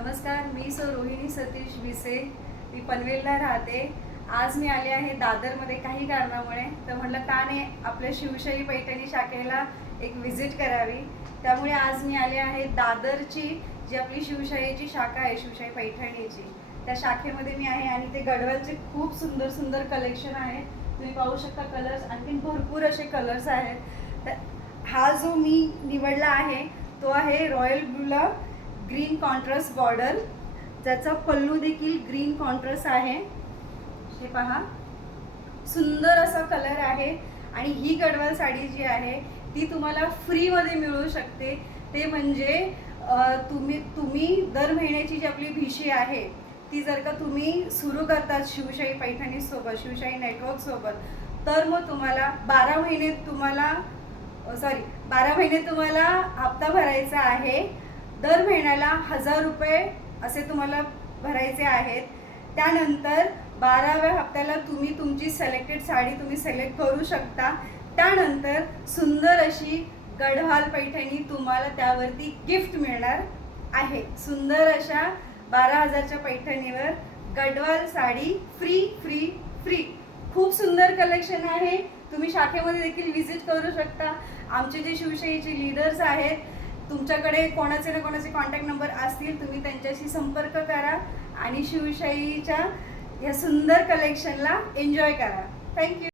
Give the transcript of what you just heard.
नमस्कार, मी रोहिणी सतीश विसे. मी पनवेलला राहते. आज मी आले आहे दादरमध्ये काही कारणामुळे. तर म्हटलं का नाही आपल्या शिवशाही पैठणी शाखेला एक व्हिजिट करावी. त्यामुळे आज मी आले आहे दादरची जी आपली शिवशाहीची शाखा आहे, शिवशाही पैठणीची, त्या शाखेमध्ये मी आहे. आणि ते गडवालचे खूप सुंदर सुंदर कलेक्शन आहे. तुम्ही पाहू शकता कलर्स, आणखीन भरपूर असे कलर्स आहेत. तर हा जो मी निवडला आहे तो आहे रॉयल ब्लूला ग्रीन कॉन्ट्रास्ट बॉर्डर, ज्याचा पल्लू देखील ग्रीन कॉन्ट्रास्ट आहे. हे पहा, सुंदर असा कलर आहे. आणि ही गडवाल साडी जी आहे ती तुम्हाला फ्रीमध्ये मिळू शकते. ते म्हणजे तुम्ही दर महिन्याची जी आपली भिशी आहे ती जर का तुम्ही सुरू करतात शिवशाही पैठणी सोबत, शिवशाही नेटवर्क सोबत, तर मग तुम्हाला 12 महिने तुम्हाला हप्ता भरायचा आहे. दर महिन्याला 1000 रुपये असे तुम्हाला भरायचे आहेत. त्यानंतर 12व्या हप्त्याला तुम्ही तुमची सिलेक्टेड साडी तुम्ही सिलेक्ट करू शकता. त्यानंतर सुंदर अशी गढवाल पैठणी तुम्हाला त्यावरती गिफ्ट मिळणार आहे. सुंदर अशा 12,000च्या पैठणीवर Gadwal sari free free free. खूप सुंदर कलेक्शन आहे. तुम्ही शाखेमध्ये देखील व्हिजिट करू शकता. आमचे जे शिवशाहीचे लीडर्स आहेत, तुमच्याकडे कोणाचे ना कोणाचे कॉन्टॅक्ट नंबर असतील, तुम्ही त्यांच्याशी संपर्क करा आणि शिवशाहीच्या या सुंदर कलेक्शनला एन्जॉय करा. थँक्यू.